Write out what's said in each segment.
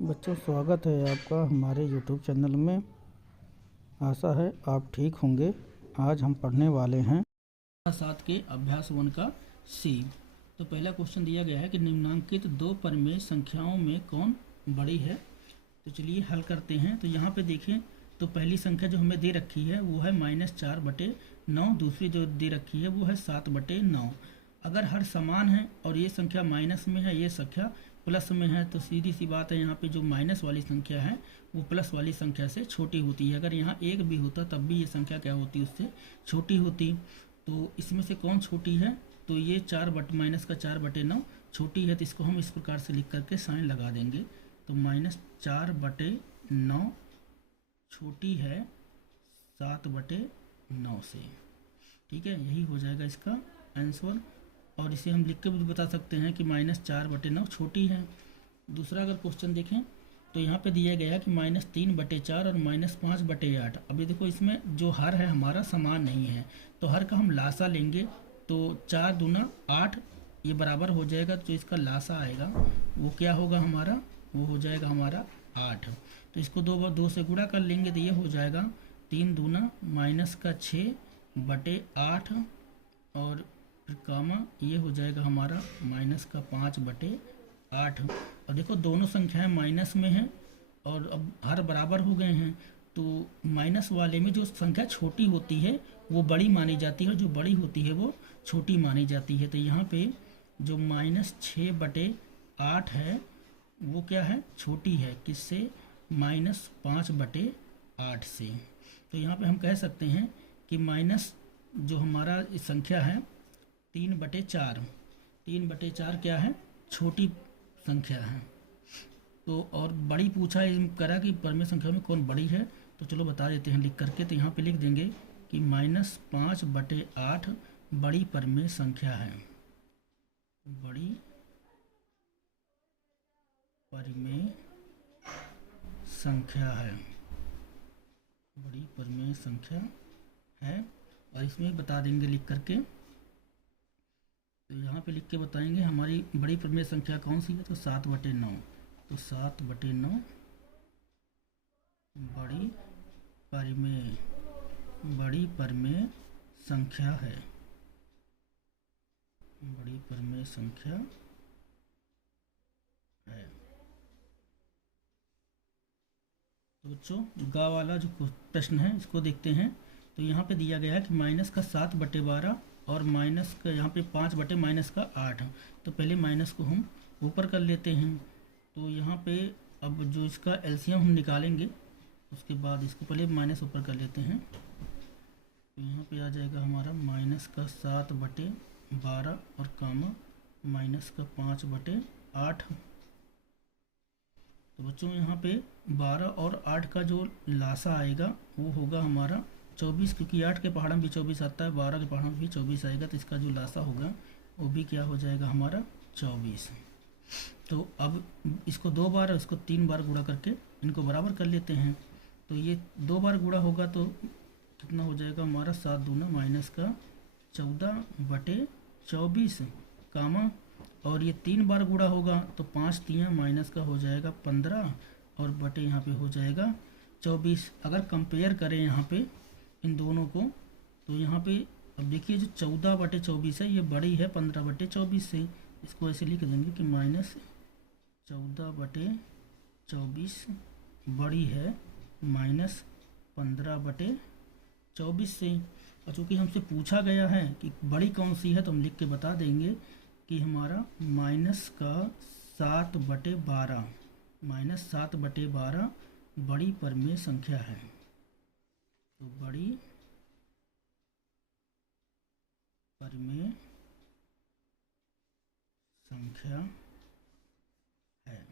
बच्चों, स्वागत है आपका हमारे YouTube चैनल में। आशा है आप ठीक होंगे। आज हम पढ़ने वाले हैं 7 के अभ्यास 1 का सी। तो पहला क्वेश्चन दिया गया है कि निम्नांकित दो परिमेय संख्याओं में कौन बड़ी है। तो चलिए हल करते हैं। तो यहाँ पे देखें तो पहली संख्या जो हमें दे रखी है वो है -4/9। दूसरी जो दे रखी है वो है 7/9। अगर हर समान है और ये संख्या माइनस में है, ये संख्या प्लस में है, तो सीधी सी बात है यहाँ पे जो माइनस वाली संख्या है वो प्लस वाली संख्या से छोटी होती है। अगर यहाँ एक भी होता तब भी ये संख्या क्या होती, उससे छोटी होती। तो इसमें से कौन छोटी है? तो ये -4/9 छोटी है। तो इसको हम इस प्रकार से लिख करके साइन लगा देंगे। तो -4/9 छोटी है 7/9 से। ठीक है, यही हो जाएगा इसका आंसर। और इसे हम लिख के भी बता सकते हैं कि -4/9 छोटी है। दूसरा अगर क्वेश्चन देखें तो यहाँ पे दिया गया है कि -3/4 और -5/8। अभी देखो इसमें जो हर है हमारा समान नहीं है, तो हर का हम लासा लेंगे तो 4 दूना 8 ये बराबर हो जाएगा। तो इसका लासा आएगा वो क्या होगा हमारा, वो हो जाएगा हमारा 8। तो इसको 2 से गुणा कर लेंगे तो ये हो जाएगा 3 दूना -6/8 और फिर कामा ये हो जाएगा हमारा -5/8। और देखो दोनों संख्याएं माइनस में हैं और अब हर बराबर हो गए हैं। तो माइनस वाले में जो संख्या छोटी होती है वो बड़ी मानी जाती है और जो बड़ी होती है वो छोटी मानी जाती है। तो यहाँ पे जो -6/8 है वो क्या है, छोटी है। किससे? -5/8 से। तो यहाँ पे हम कह सकते हैं कि माइनस जो हमारा संख्या है 3/4 क्या है, छोटी संख्या है। तो और बड़ी पूछा करा कि परिमेय संख्या में कौन बड़ी है। तो चलो बता देते हैं लिख करके। तो यहाँ पे लिख देंगे कि -5/8 बड़ी परिमेय संख्या है। बड़ी परिमेय संख्या है, बड़ी परिमेय संख्या है। और इसमें बता देंगे लिख करके। तो यहाँ पे लिख के बताएंगे हमारी बड़ी परिमेय संख्या कौन सी है। तो 7/9। तो 7/9 बड़ी परिमेय संख्या है। बड़ी परिमेय संख्या है। तो बच्चों गा वाला जो प्रश्न है इसको देखते हैं। तो यहाँ पे दिया गया है कि माइनस का 7/12 और माइनस का यहाँ पे 5/-8। तो पहले माइनस को हम ऊपर कर लेते हैं। तो यहाँ पे अब जो इसका एलसीएम हम निकालेंगे उसके बाद इसको पहले माइनस ऊपर कर लेते हैं। तो यहाँ पे आ जाएगा हमारा माइनस का 7/12 और कामा माइनस का 5/8। तो बच्चों यहाँ पे 12 और 8 का जो लासा आएगा वो होगा हमारा 24, क्योंकि 8 के पहाड़ में भी 24 आता है, 12 के पहाड़ में भी 24 आएगा। तो इसका जो लासा होगा वो भी क्या हो जाएगा हमारा 24। तो अब इसको 2 बार इसको 3 बार गुणा करके इनको बराबर कर लेते हैं। तो ये 2 बार गुणा होगा तो कितना हो जाएगा हमारा 7 दूना -14/24 कामा। और ये 3 बार गुणा होगा तो 5 तियाँ माइनस का हो जाएगा 15 और बटे यहाँ पे हो जाएगा 24। अगर कंपेयर करें यहाँ पे इन दोनों को तो यहाँ पे अब देखिए जो 14/24 है ये बड़ी है 15/24 से। इसको ऐसे लिख देंगे कि -14/24 बड़ी है -15/24 से। और चूँकि हमसे पूछा गया है कि बड़ी कौन सी है तो हम लिख के बता देंगे कि हमारा -7/12 बड़ी परिमेय संख्या है। तो बड़ी परिमेय संख्या है।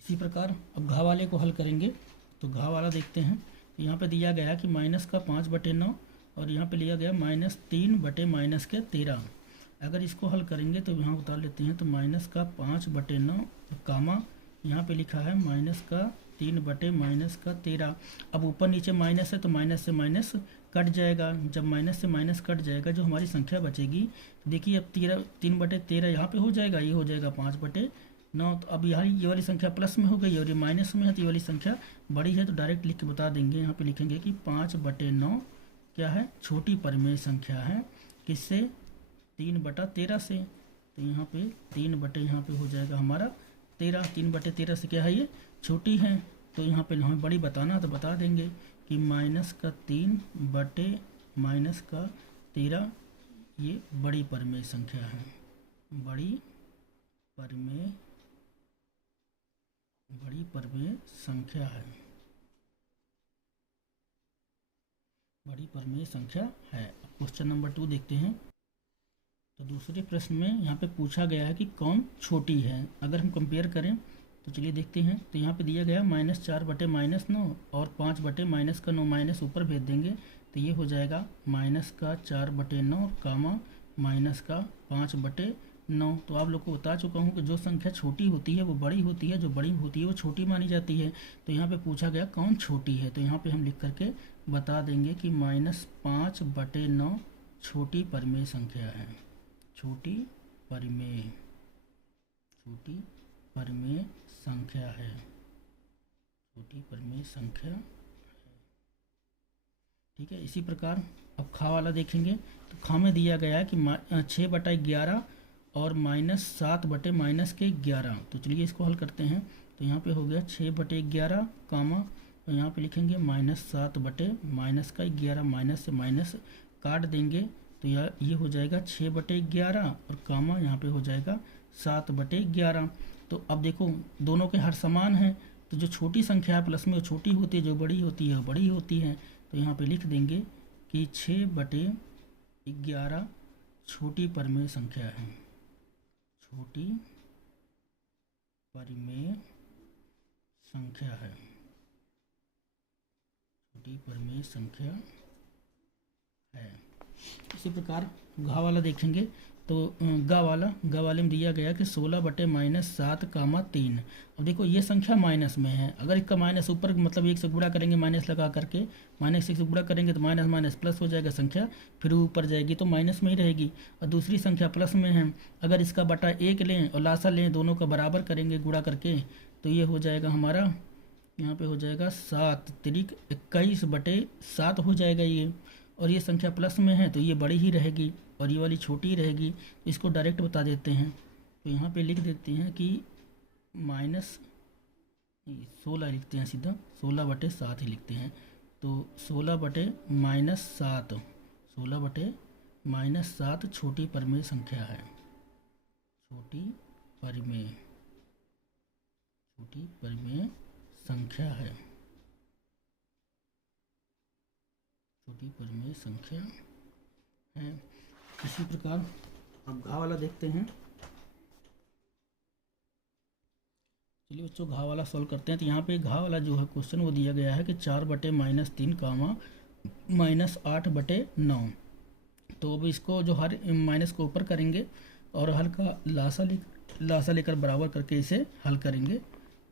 इसी प्रकार अब घा वाले को हल करेंगे। तो घा वाला देखते हैं। यहाँ पे दिया गया कि माइनस का 5/9 और यहाँ पे लिया गया -3/-13। अगर इसको हल करेंगे तो यहाँ उतार लेते हैं। तो माइनस का 5/9 कामा यहाँ पे लिखा है माइनस का 3/-13। अब ऊपर नीचे माइनस है तो माइनस से माइनस कट जाएगा। जब माइनस से माइनस कट जाएगा जो हमारी संख्या बचेगी, देखिए अब 3/13 यहाँ पे हो जाएगा, ये हो जाएगा 9। तो अब यहाँ ये वाली संख्या प्लस में हो गई और ये माइनस में है, तो ये वाली संख्या बड़ी है, तो डायरेक्ट लिख के बता देंगे। यहाँ पे लिखेंगे कि 5/9 क्या है, छोटी परिमेय संख्या है। किससे? 3/13 से। तो यहाँ पे 3 यहाँ पे हो जाएगा हमारा 13। 3/13 से क्या है, ये छोटी है। तो यहाँ पे हमें बड़ी बताना, तो बता देंगे कि -3/-13 ये बड़ी परिमेय संख्या है। बड़ी परिमेय संख्या है। बड़ी परिमेय संख्या है। क्वेश्चन नंबर 2 देखते हैं। तो दूसरे प्रश्न में यहाँ पे पूछा गया है कि कौन छोटी है। अगर हम कंपेयर करें तो चलिए देखते हैं। तो यहाँ पे दिया गया -4/-9 और 5/-9 माइनस ऊपर भेज देंगे, तो ये हो जाएगा -4/9 कामा -5/9। तो आप लोग को बता चुका हूँ कि जो संख्या छोटी होती है वो बड़ी होती है, जो बड़ी होती है वो छोटी मानी जाती है। तो यहाँ पे पूछा गया कौन छोटी है, तो यहाँ पे हम लिख करके बता देंगे कि -5/9 छोटी परिमेय संख्या है। छोटी परिमेय संख्या है। छोटी परिमेय संख्या है। ठीक है। इसी प्रकार अब खा वाला देखेंगे। तो खा में दिया गया है कि 6/11 और -7/-11। तो चलिए इसको हल करते हैं। तो यहाँ पे हो गया 6/11 कामा, तो यहाँ पे लिखेंगे -7/-11 माइनस से माइनस काट देंगे, तो ये हो जाएगा 6/11 और कामा यहाँ पे हो जाएगा 7/11। तो अब देखो दोनों के हर समान हैं, तो जो छोटी संख्या है प्लस में वो छोटी होती है, जो बड़ी होती है वो बड़ी होती है। तो यहाँ पे लिख देंगे कि 6/11 छोटी परिमेय संख्या है। छोटी परिमेय संख्या है। छोटी परिमेय संख्या है। इसी प्रकार घा वाला देखेंगे। तो गा वाले में दिया गया कि 16/-7 कामा 3। अब देखो ये संख्या माइनस में है। अगर इसका माइनस ऊपर मतलब 1 से गुणा करेंगे माइनस लगा करके, -1 से गुणा करेंगे तो माइनस माइनस प्लस हो जाएगा, संख्या फिर ऊपर जाएगी तो माइनस में ही रहेगी। और दूसरी संख्या प्लस में है, अगर इसका बटा 1 लें और लासा लें, दोनों का बराबर करेंगे गुणा करके, तो ये हो जाएगा हमारा, यहाँ पे हो जाएगा 7 तिरिक 21/7 हो जाएगा ये। और ये संख्या प्लस में है तो ये बड़ी ही रहेगी और ये वाली छोटी रहेगी। तो इसको डायरेक्ट बता देते हैं। तो यहाँ पे लिख देते हैं कि -16 लिखते हैं, सीधा 16/7 ही लिखते हैं। तो 16/-7 16/-7 छोटी परिमेय संख्या है। छोटी परिमेय संख्या है। छोटी परिमेय संख्या है। इसी प्रकार अब घा वाला देखते हैं। चलिए बच्चों घा वाला सॉल्व करते हैं। तो यहाँ पे घा वाला जो है क्वेश्चन वो दिया गया है कि 4/-3 कामा -8/9। तो अब इसको जो हर माइनस को ऊपर करेंगे और हल का लासा लेकर बराबर करके इसे हल करेंगे।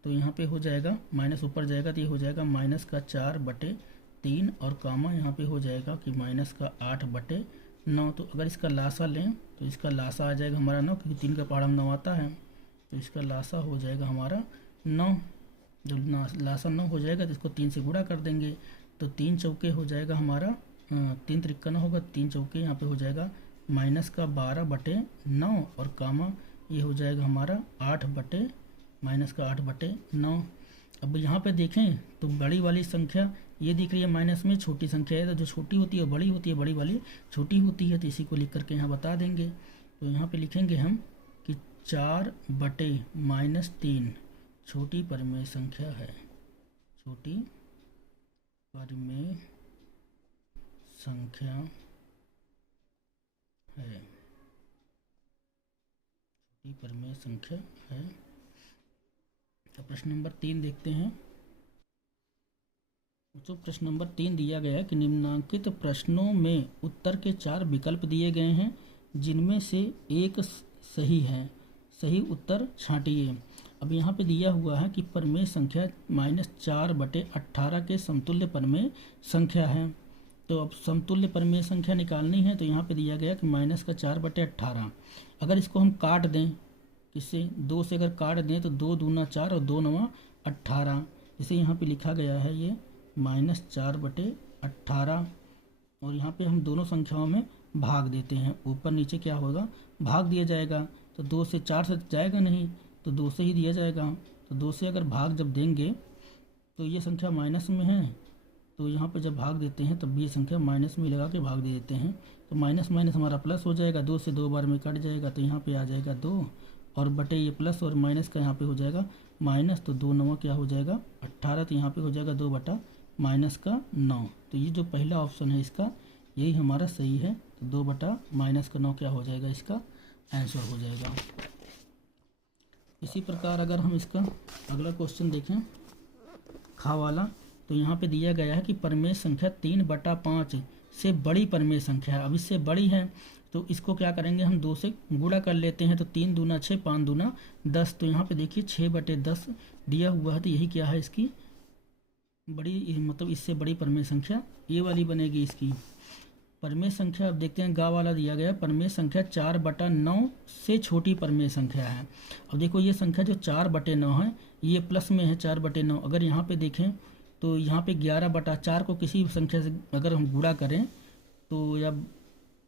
तो यहाँ पे हो जाएगा माइनस ऊपर जाएगा तो ये हो जाएगा -4/3 और कामा यहाँ पे हो जाएगा कि -8/9। तो अगर इसका लासा लें तो इसका लासा आ जाएगा हमारा 9, क्योंकि 3 का पहाड़ा 9 आता है। तो इसका लासा हो जाएगा हमारा 9। जब लासा 9 हो जाएगा तो इसको 3 से गुणा कर देंगे। तो 3 चौके हो जाएगा हमारा 3 त्रिक्का 9 होगा, 3 चौके यहाँ पे हो जाएगा -12/9 और कामा ये हो जाएगा हमारा -8/9। अब यहाँ पे देखें तो बड़ी वाली संख्या ये दिख रही है माइनस में, छोटी संख्या है तो जो छोटी होती है बड़ी होती है, बड़ी वाली छोटी होती है। तो इसी को लिख करके यहाँ बता देंगे। तो यहाँ पे लिखेंगे हम कि 4/-3 छोटी परिमेय संख्या है। छोटी परिमेय संख्या है। छोटी परिमेय संख्या है। तो प्रश्न नंबर 3 देखते हैं। तो प्रश्न नंबर 3 दिया गया है कि निम्नांकित प्रश्नों में उत्तर के 4 विकल्प दिए गए हैं, जिनमें से एक सही है। सही उत्तर छांटिए। अब यहाँ पे दिया हुआ है कि परिमेय संख्या -4/18 के समतुल्य परिमेय संख्या है। तो अब समतुल्य परिमेय संख्या निकालनी है। तो यहाँ पे दिया गया कि -4/18। अगर इसको हम काट दें इससे 2 से अगर काट दें तो 2 दूना 4 और 2 नवा 18। जैसे यहाँ पे लिखा गया है ये -4/18, और यहाँ पे हम दोनों संख्याओं में भाग देते हैं। ऊपर नीचे क्या होगा, भाग दिया जाएगा। तो 2 से 4 से जाएगा नहीं, तो 2 से ही दिया जाएगा। तो 2 से अगर भाग जब देंगे तो ये संख्या माइनस में है, तो यहाँ पे जब भाग देते हैं तब भी ये संख्या माइनस में लगा के भाग दे देते हैं। तो माइनस माइनस हमारा प्लस हो जाएगा, 2 से 2 बार में कट जाएगा, तो यहाँ पे आ जाएगा 2, और बटे ये प्लस और माइनस का यहाँ पे हो जाएगा माइनस, तो 2 नवा क्या हो जाएगा 18, तो यहाँ पे हो जाएगा 2 बटा माइनस का 9। तो ये जो पहला ऑप्शन है इसका यही हमारा सही है। तो 2 बटा माइनस का 9 क्या हो जाएगा, इसका आंसर हो जाएगा। इसी प्रकार अगर हम इसका अगला क्वेश्चन देखें खा वाला, तो यहाँ पे दिया गया है कि परमेय संख्या 3/5 से बड़ी परमेय संख्या है। अब इससे बड़ी है तो इसको क्या करेंगे, हम 2 से गुणा कर लेते हैं। तो 3 दूना 6, 5 दूना 10। तो यहाँ पे देखिए 6/10 दिया हुआ है, तो यही क्या है इसकी बड़ी, मतलब इससे बड़ी परमेय संख्या ये वाली बनेगी इसकी परमेय संख्या। अब देखते हैं गा वाला दिया गया परमेय संख्या 4/9 से छोटी परमेय संख्या है। अब देखो ये संख्या जो 4/9 है ये प्लस में है 4/9। अगर यहाँ पे देखें तो यहाँ पे 11/4 को किसी संख्या से अगर हम गुणा करें तो या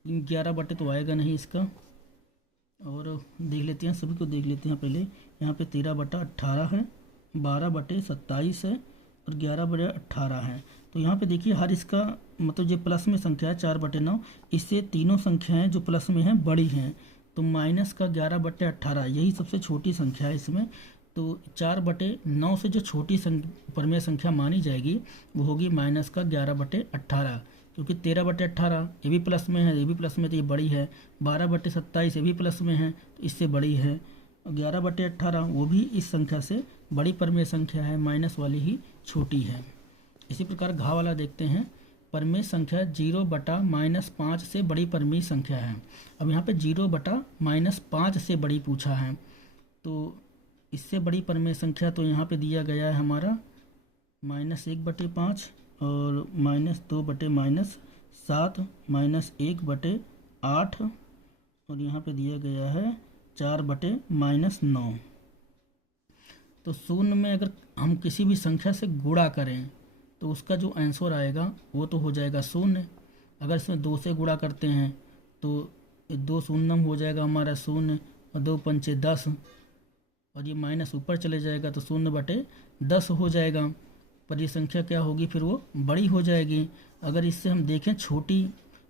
11 बटे तो आएगा नहीं इसका। और देख लेते हैं, सभी को देख लेते हैं पहले। यहाँ पे 13/18 है, 12/27 है और 11/18 है। तो यहाँ पे देखिए हर इसका मतलब जो प्लस में संख्या है 4/9, इससे तीनों संख्याएं जो प्लस में हैं बड़ी हैं। तो माइनस का 11/18 यही सबसे छोटी संख्या है इसमें। तो 4/9 से जो छोटी परमेय संख्या मानी जाएगी वो होगी माइनस का 11/18, क्योंकि 13/18 ये भी प्लस में है, ये भी प्लस में, तो ये बड़ी है। 12/27 ये भी प्लस में है, तो इससे बड़ी है। 11/18 वो भी इस संख्या से बड़ी परमेय संख्या है, माइनस वाली ही छोटी है। इसी प्रकार घा वाला देखते हैं परमेय संख्या 0/-5 से बड़ी परमेय संख्या है। अब यहाँ पे 0/-5 से बड़ी पूछा है, तो इससे बड़ी परमेय संख्या तो यहाँ पे दिया गया है हमारा -1/5 और -2/-7 -1/8 और यहाँ पे दिया गया है 4/-9। तो शून्य में अगर हम किसी भी संख्या से गुणा करें तो उसका जो आंसर आएगा वो तो हो जाएगा शून्य। अगर इसमें 2 से गुणा करते हैं तो 2 शून्यम हो जाएगा हमारा शून्य, और 2 पंचे 10, और ये माइनस ऊपर चले जाएगा तो 0/10 हो जाएगा। पर ये संख्या क्या होगी, फिर वो बड़ी हो जाएगी। अगर इससे हम देखें छोटी,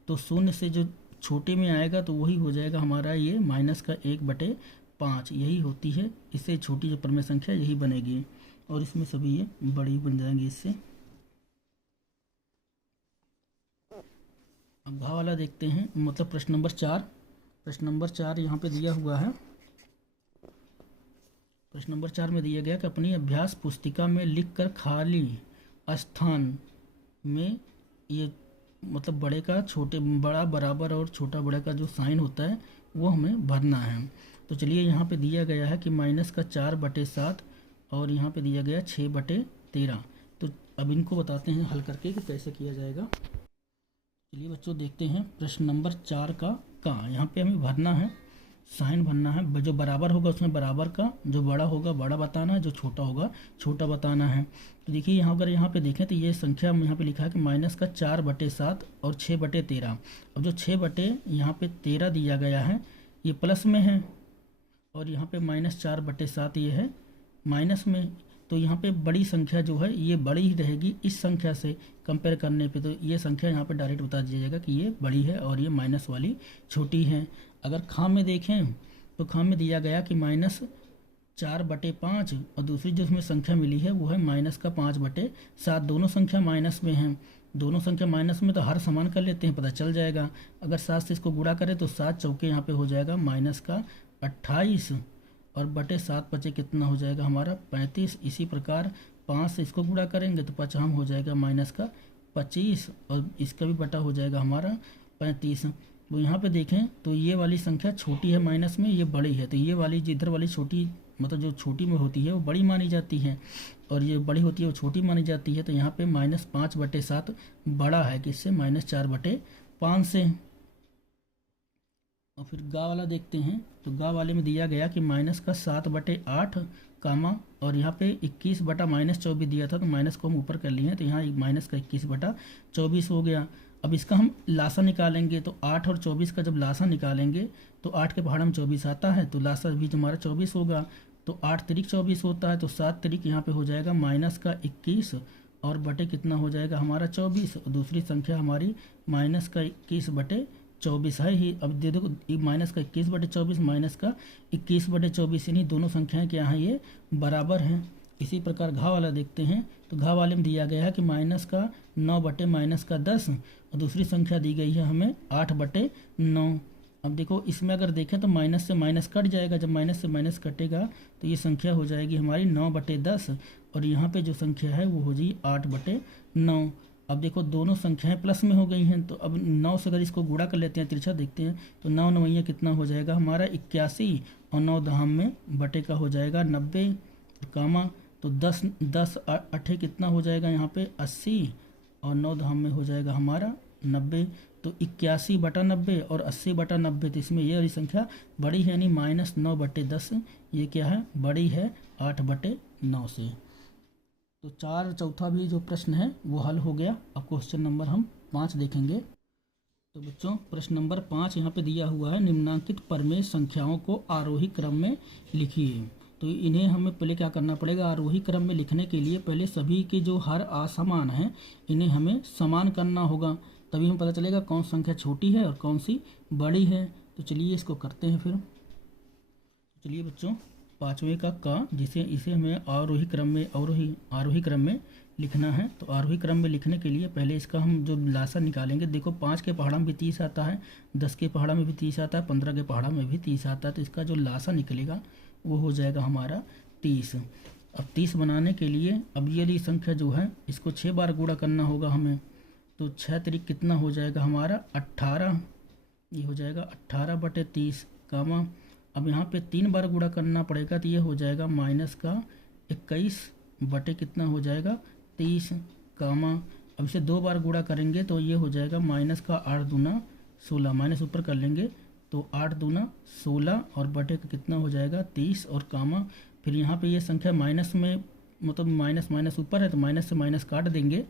तो शून्य से जो छोटे में आएगा तो वही हो जाएगा हमारा ये माइनस का 1/5, यही होती है। इससे छोटी जो परमेय संख्या यही बनेगी, और इसमें सभी ये बड़ी बन जाएंगी इससे। अब घा वाला देखते हैं, मतलब प्रश्न नंबर 4। प्रश्न नंबर 4 यहाँ पे दिया हुआ है। प्रश्न नंबर 4 में दिया गया कि अपनी अभ्यास पुस्तिका में लिखकर खाली स्थान में ये मतलब बड़े का छोटे बड़ा बराबर और छोटा बड़े का जो साइन होता है वो हमें भरना है। तो चलिए यहाँ पे दिया गया है कि माइनस का 4/7 और यहाँ पे दिया गया 6/13। तो अब इनको बताते हैं हल करके कि कैसे किया जाएगा। चलिए बच्चों देखते हैं प्रश्न नंबर 4 का यहाँ पे हमें भरना है, साइन भरना है। जो बराबर होगा उसमें बराबर का, जो बड़ा होगा बड़ा बताना है, जो छोटा होगा छोटा बताना है। तो देखिए यहाँ अगर यहाँ पे देखें तो ये संख्या यहाँ पे लिखा है कि माइनस का 4/7 और 6/13। अब जो 6/13 दिया गया है ये प्लस में है, और यहाँ पे -4/7 ये है माइनस में। तो यहाँ पे बड़ी संख्या जो है ये बड़ी ही रहेगी इस संख्या से कंपेयर करने पे। तो ये संख्या यहाँ पे डायरेक्ट बता दिया जाएगा कि ये बड़ी है और ये माइनस वाली छोटी है। अगर खाम में देखें तो खाम में दिया गया कि -4/5 और दूसरी जो उसमें संख्या मिली है वो है -5/7। दोनों संख्या माइनस में हैं, दोनों संख्या माइनस में तो हर समान कर लेते हैं, पता चल जाएगा। अगर 7 से इसको गुणा करें तो 7 चौके यहाँ पे हो जाएगा -28 और /7 बचे कितना हो जाएगा हमारा 35। इसी प्रकार 5 से इसको गुणा करेंगे तो 55 हो जाएगा -25 और इसका भी बटा हो जाएगा हमारा 35। तो यहाँ पे देखें तो ये वाली संख्या छोटी है माइनस में, ये बड़ी है। तो ये वाली जिधर वाली छोटी मतलब जो छोटी में होती है वो बड़ी मानी जाती है और ये बड़ी होती है वो छोटी मानी जाती है। तो यहाँ पे -5/7 बड़ा है किससे, -4/5 से। और फिर गा वाला देखते हैं। तो गा वाले में दिया गया कि माइनस का 7/8 कामा, और यहाँ पे 21/-24 दिया था, तो माइनस को हम ऊपर कर लिए हैं, तो यहाँ माइनस का 21/24 हो गया। अब इसका हम लासा निकालेंगे, तो 8 और 24 का जब लासा निकालेंगे तो 8 के पहाड़ में 24 आता है, तो लासा भी हमारा 24 होगा। तो 8 तिरिक 24 होता है, तो 7 तिरिक यहाँ पे हो जाएगा माइनस का 21 और बटे कितना हो जाएगा हमारा 24। और दूसरी संख्या हमारी माइनस का 21/24 है ही। अब दे दो माइनस का 21/24 माइनस का 21/24, इन्हीं दोनों संख्याएं क्या हैं, ये बराबर हैं। इसी प्रकार घा वाला देखते हैं। तो घा वाले में दिया गया है कि माइनस का 9/-10 और दूसरी संख्या दी गई है हमें 8/9। अब देखो इसमें अगर देखें तो माइनस से माइनस कट जाएगा, जब माइनस से माइनस कटेगा तो ये संख्या हो जाएगी हमारी 9/10, और यहाँ पे जो संख्या है वो हो जाएगी 8/9। अब देखो दोनों संख्याएं प्लस में हो गई हैं, तो अब 9 से अगर इसको गुणा कर लेते हैं, तिरछा देखते हैं, तो 9 9 कितना हो जाएगा हमारा 81, और 9 दहाम में बटे का हो जाएगा 90 कामा, तो 10 8 कितना हो जाएगा यहाँ पे 80, और 9 दहाम में हो जाएगा हमारा 90। तो 81/90 और 80/90, तो इसमें ये वाली संख्या बड़ी है, यानी -9/10 ये क्या है, बड़ी है 8/9 से। तो चौथा भी जो प्रश्न है वो हल हो गया। अब क्वेश्चन नंबर हम 5 देखेंगे। तो बच्चों प्रश्न नंबर 5 यहाँ पे दिया हुआ है, निम्नांकित परमेय संख्याओं को आरोही क्रम में लिखिए। तो इन्हें हमें पहले क्या करना पड़ेगा, आरोही क्रम में लिखने के लिए पहले सभी के जो हर असमान हैं इन्हें हमें समान करना होगा, तभी हमें पता चलेगा कौन संख्या छोटी है और कौन सी बड़ी है। तो चलिए इसको करते हैं फिर। चलिए बच्चों 5वें का जिसे इसे हमें आरोही क्रम में लिखना है। तो आरोही क्रम में लिखने के लिए पहले इसका हम जो लासा निकालेंगे, देखो 5 के पहाड़ा में भी 30 आता है, 10 के पहाड़ा में भी 30 आता है, 15 के पहाड़ा में भी 30 आता है, तो इसका जो लासा निकलेगा वो हो जाएगा हमारा 30। अब 30 बनाने के लिए अब ये वाली संख्या जो है इसको 6 बार गुणा करना होगा हमें, तो 6 तिरिक कितना हो जाएगा हमारा 18, ये हो जाएगा 18/30 कामा। अब यहाँ पे 3 बार गुणा करना पड़ेगा, तो ये हो जाएगा माइनस का 21 बटे कितना हो जाएगा 30 कामा। अब इसे 2 बार गुणा करेंगे तो ये हो जाएगा माइनस का 8 दूना 16, माइनस ऊपर कर लेंगे तो 8 दूना 16 और बटे का कितना हो जाएगा 30 और कामा। फिर यहाँ पे ये संख्या माइनस में, मतलब माइनस ऊपर है तो माइनस से माइनस काट देंगे,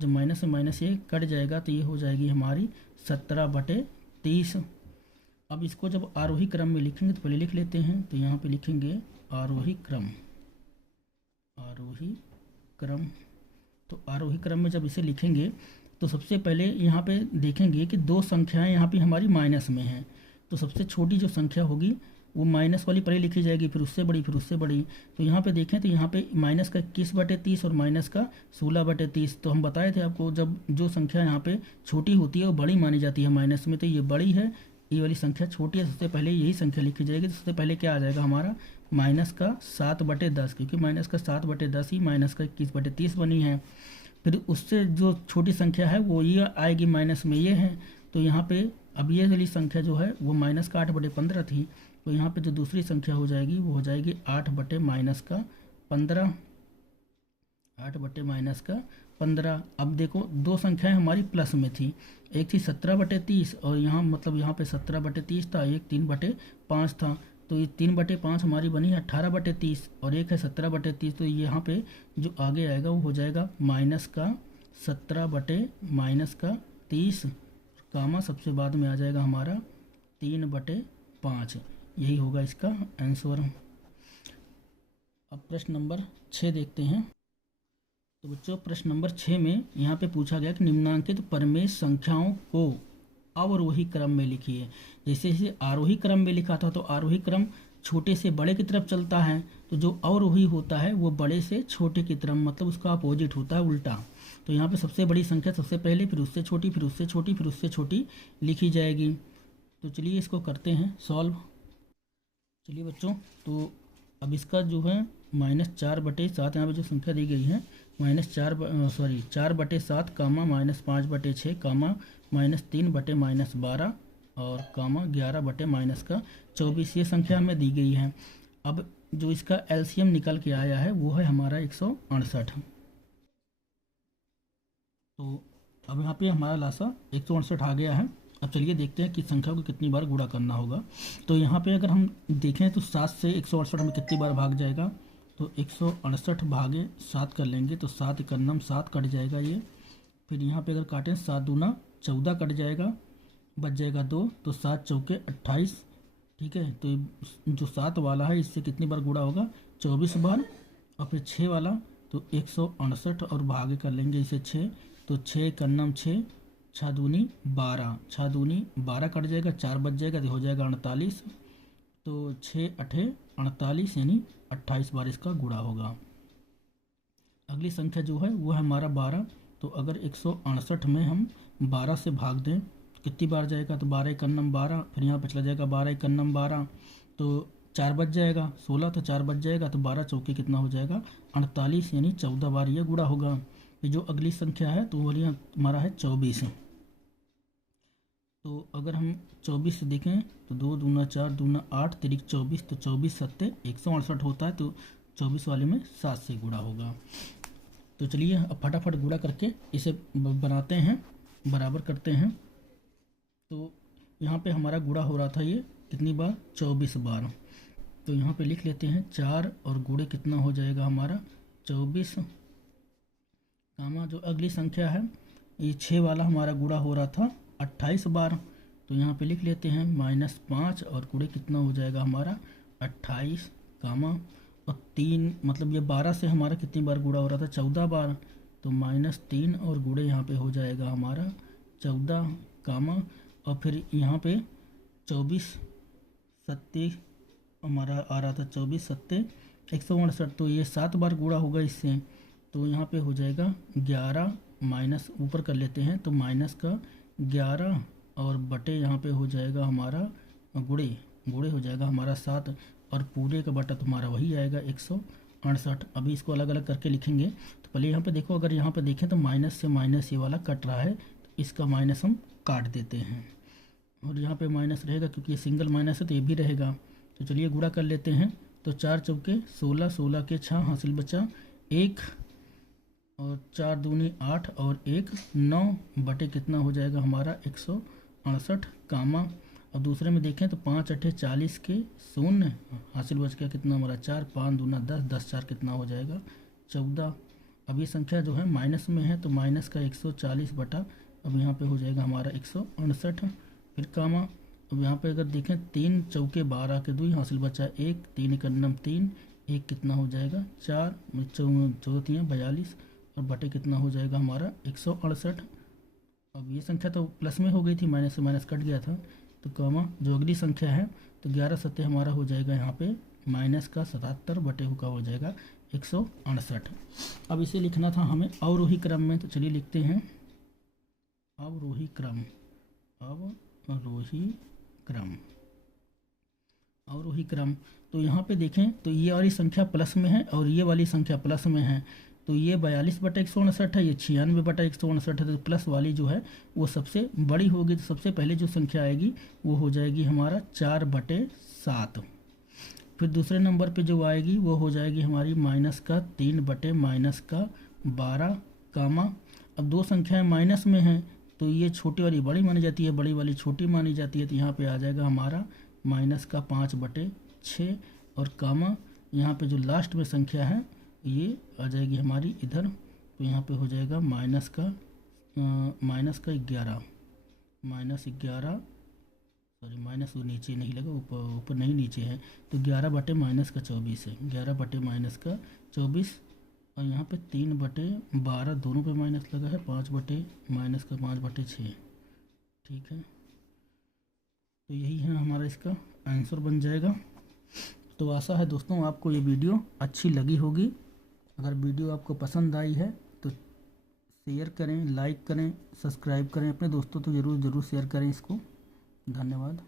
जब माइनस से माइनस ये कट जाएगा तो ये हो जाएगी हमारी 17/30। अब इसको जब आरोही क्रम में लिखेंगे तो पहले लिख लेते हैं। तो यहाँ पे लिखेंगे आरोही क्रम। तो आरोही क्रम में जब इसे लिखेंगे तो सबसे पहले यहाँ पे देखेंगे कि 2 संख्याएं यहाँ पे हमारी माइनस में हैं, तो सबसे छोटी जो संख्या होगी वो माइनस वाली पहले लिखी जाएगी, फिर उससे बड़ी, फिर उससे बड़ी। तो यहाँ पे देखें तो यहाँ पे माइनस का 21/30 और माइनस का 16/30। तो हम बताए थे आपको, जब जो संख्या यहाँ पे छोटी होती है वो बड़ी मानी जाती है माइनस में, तो ये बड़ी है, ये वाली संख्या छोटी है, सबसे पहले यही संख्या लिखी जाएगी। तो सबसे पहले क्या आ जाएगा हमारा माइनस का 7/10, क्योंकि माइनस का 7/10 ही माइनस का 21/30 बनी है। फिर उससे जो छोटी संख्या है वो ये आएगी माइनस में, ये है। तो यहाँ पे अब ये वाली संख्या जो है वो माइनस का 8/15 थी, तो यहाँ पे जो दूसरी संख्या हो जाएगी वो हो जाएगी 8/-15, 8/-15। अब देखो 2 संख्याएं हमारी प्लस में थी, एक थी 17/30 और यहाँ मतलब यहाँ पे 17/30 था, एक 3/5 था। तो ये 3/5 हमारी बनी 18/30 और एक है 17/30। तो यहाँ पे जो आगे आएगा वो हो जाएगा माइनस का 17/-30 कामा, सबसे बाद में आ जाएगा हमारा 3/5। यही होगा इसका आंसर। अब प्रश्न नंबर 6 देखते हैं। तो बच्चों प्रश्न नंबर 6 में यहाँ पे पूछा गया कि निम्नांकित परमेय संख्याओं को अवरोही क्रम में लिखिए। जैसे जैसे आरोही क्रम में लिखा था तो आरोही क्रम छोटे से बड़े की तरफ चलता है, तो जो अवरोही होता है वो बड़े से छोटे की तरफ, मतलब उसका अपोजिट होता है, उल्टा। तो यहाँ पे सबसे बड़ी संख्या सबसे पहले, फिर उससे छोटी, फिर उससे छोटी, फिर उससे छोटी लिखी जाएगी। तो चलिए इसको करते हैं सॉल्व। चलिए बच्चों, तो अब इसका जो है -4/7 यहाँ पे जो संख्या दी गई है -4/7 कामा -5/6 कामा -3/-12 और कामा 11/-24 ये संख्या हमें दी गई है। अब जो इसका एलसीएम निकल के आया है वो है हमारा 168। तो अब यहाँ पे हमारा लासा 168 आ गया है। अब चलिए देखते हैं कि संख्या को कितनी बार गुणा करना होगा। तो यहाँ पे अगर हम देखें तो 7 से 168 में कितनी बार भाग जाएगा, तो 168 भागे 7 कर लेंगे तो 7 एकन्नम 7 कट जाएगा ये। फिर यहाँ पे अगर काटें 7 दूना 14 कट जाएगा, बच जाएगा 2, तो 7 चौके 28। ठीक है, तो जो 7 वाला है इससे कितनी बार गुणा होगा, 24 बार। और फिर 6 वाला तो 168 और भागे कर लेंगे इसे 6, तो 6 एकन्नम 6, 6 दूनी 12, 6 दूनी 12 कट जाएगा, 4 बच जाएगा तो हो जाएगा 48। तो 6 अठे 48 यानी 28 बार इसका गुणा होगा। अगली संख्या जो है वो है हमारा 12। तो अगर 168 में हम 12 से भाग दें तो कितनी बार जाएगा, तो 12 एकन्नम 12, फिर यहाँ पर चला जाएगा 12 एकन्नम 12, तो 4 बच जाएगा 16, तो 4 बच जाएगा तो 12 चौके कितना हो जाएगा 48 यानी 14 बार ये गुणा होगा। ये जो अगली संख्या है तो वो हमारा है 24। तो अगर हम 24 से देखें तो 2 दूना 4 दूना 8 तिरिक 24, तो 24 सत्ते 168 होता है, तो 24 वाले में 7 से गुणा होगा। तो चलिए अब फटाफट गुणा करके इसे बनाते हैं, बराबर करते हैं। तो यहाँ पे हमारा गुणा हो रहा था ये कितनी बार, 24 बार। तो यहाँ पे लिख लेते हैं 4 और गुणे कितना हो जाएगा हमारा 24, कामा जो अगली संख्या है ये 6 वाला हमारा गुणा हो रहा था 28 बार। तो यहाँ पे लिख लेते हैं -5 और गुणे कितना हो जाएगा हमारा 28, कामा और 3, मतलब ये 12 से हमारा कितनी बार गुणा हो रहा था 14 बार, तो -3 और गुणे यहाँ पे हो जाएगा हमारा 14, कामा और फिर यहाँ पे 24 सत्ते हमारा आ रहा था 24 सत्ते 168, तो ये 7 बार गुणा होगा इससे, तो यहाँ पे हो जाएगा 11 माइनस ऊपर कर लेते हैं, तो माइनस का 11 और बटे यहाँ पे हो जाएगा हमारा गुणे हो जाएगा हमारा 7 और पूरे का बटा तुम्हारा वही आएगा 168। अभी इसको अलग अलग करके लिखेंगे। तो पहले यहाँ पे देखो, अगर यहाँ पे देखें तो माइनस से माइनस ये वाला कट रहा है, तो इसका माइनस हम काट देते हैं और यहाँ पे माइनस रहेगा क्योंकि ये सिंगल माइनस है तो ये भी रहेगा। तो चलिए गुणा कर लेते हैं। तो 4 चौके 16, 16 के 6 हासिल बचा 1 और 4 दूनी 8 और 1 9 बटे कितना हो जाएगा हमारा 168, कामा। और दूसरे में देखें तो 5 अठे 40 के 0 हासिल बच गया कितना हमारा 4, 5 दूना 10, 10 4 कितना हो जाएगा 14। अब ये संख्या जो है माइनस में है तो माइनस का 140 बटा अब यहाँ पे हो जाएगा हमारा 168, फिर कामा। अब यहाँ पे अगर देखें 3 चौके 12 के 2 हासिल बचा 1, 3 एकन्नम 3, 1 कितना हो जाएगा 4, 14 42 और बटे कितना हो जाएगा हमारा 168। अब ये संख्या तो प्लस में हो गई थी, माइनस से माइनस कट गया था, तो कामा जो अगली संख्या है तो 11 सत्ते हमारा हो जाएगा यहाँ पे माइनस का 77 बटे का हो जाएगा 168। अब इसे लिखना था हमें अवरोही क्रम में, तो चलिए लिखते हैं अवरोही क्रम, अवरोही क्रम, अवरोही क्रम। तो यहाँ पे देखें तो ये वाली संख्या प्लस में है और ये वाली संख्या प्लस में है, तो ये 42 बटा 169 है, ये 96 बटा 169 है, तो प्लस वाली जो है वो सबसे बड़ी होगी। तो सबसे पहले जो संख्या आएगी वो हो जाएगी हमारा 4 बटे 7। फिर दूसरे नंबर पे जो आएगी वो हो जाएगी हमारी माइनस का 3 बटे माइनस का 12, कामा। अब दो संख्याएं माइनस में हैं तो ये छोटी वाली बड़ी मानी जाती है, बड़ी वाली छोटी मानी जाती है, तो यहाँ पे आ जाएगा हमारा माइनस का 5 बटे 6 और कामा। यहाँ पे जो लास्ट में संख्या है ये आ जाएगी हमारी इधर, तो यहाँ पे हो जाएगा माइनस का 11, सॉरी माइनस वो नीचे नहीं लगा, ऊपर नहीं नीचे है, तो 11 बटे माइनस का 24 है, 11 बटे माइनस का 24 और यहाँ पे 3 बटे 12 दोनों पे माइनस लगा है, 5 बटे माइनस का 5 बटे 6। ठीक है, तो यही है हमारा इसका आंसर बन जाएगा। तो आशा है दोस्तों आपको ये वीडियो अच्छी लगी होगी। अगर वीडियो आपको पसंद आई है तो शेयर करें, लाइक करें, सब्सक्राइब करें, अपने दोस्तों तो ज़रूर शेयर करें इसको। धन्यवाद।